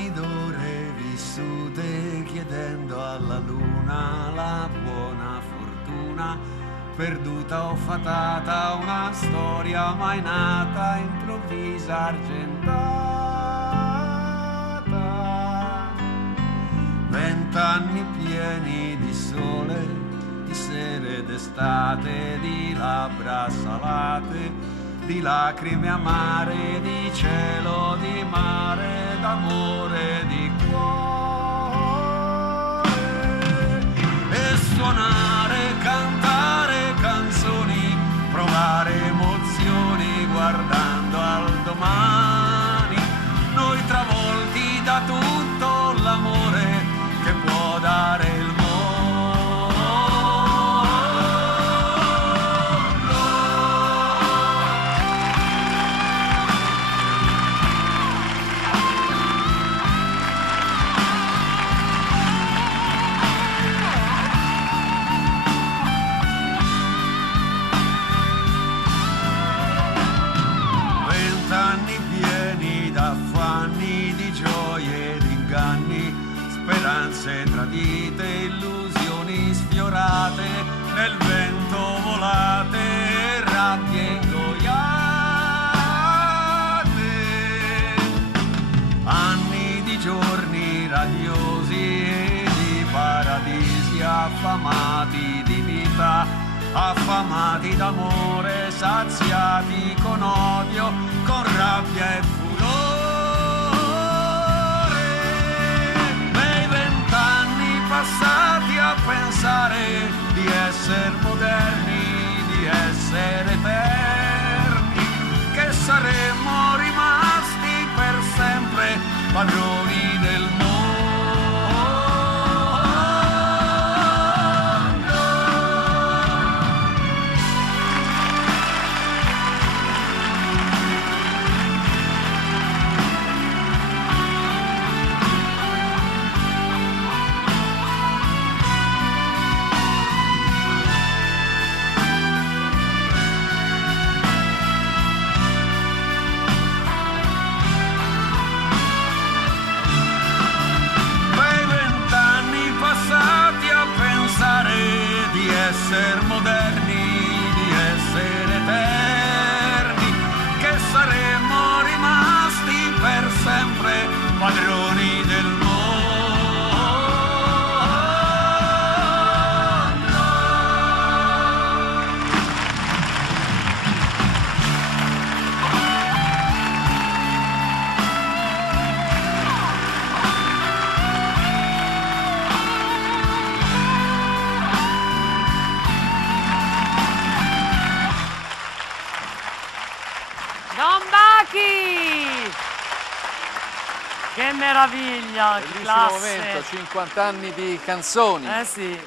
anni d'ore vissute chiedendo alla luna la buona fortuna, perduta o fatata una storia mai nata, improvvisa argentata. 20 anni pieni di sole, di sere d'estate, di labbra salate, di lacrime amare, di cielo, di mare, d'amore, di cuore. E suonare, cantare canzoni, provare emozioni guardando al domani. Noi travolti da tutto l'amore che può dare il mondo. 20 anni pieni d'affanni, di gioie ed inganni, speranze tradite, illusioni sfiorate, nel vento volate, rabbie ingoiate. Anni di giorni radiosi e di paradisi, affamati di vita, affamati d'amore, saziati con odio, con rabbia e furore. Bei 20 anni passati a pensare di essere moderni, di essere eterni, che saremmo rimasti per sempre padroni del mondo. Di essere moderni, di essere eterni, che saremmo rimasti per sempre padroni del mondo. Don Bachi! Che meraviglia, Bellissimo classe! momento, 50 anni di canzoni. Sì.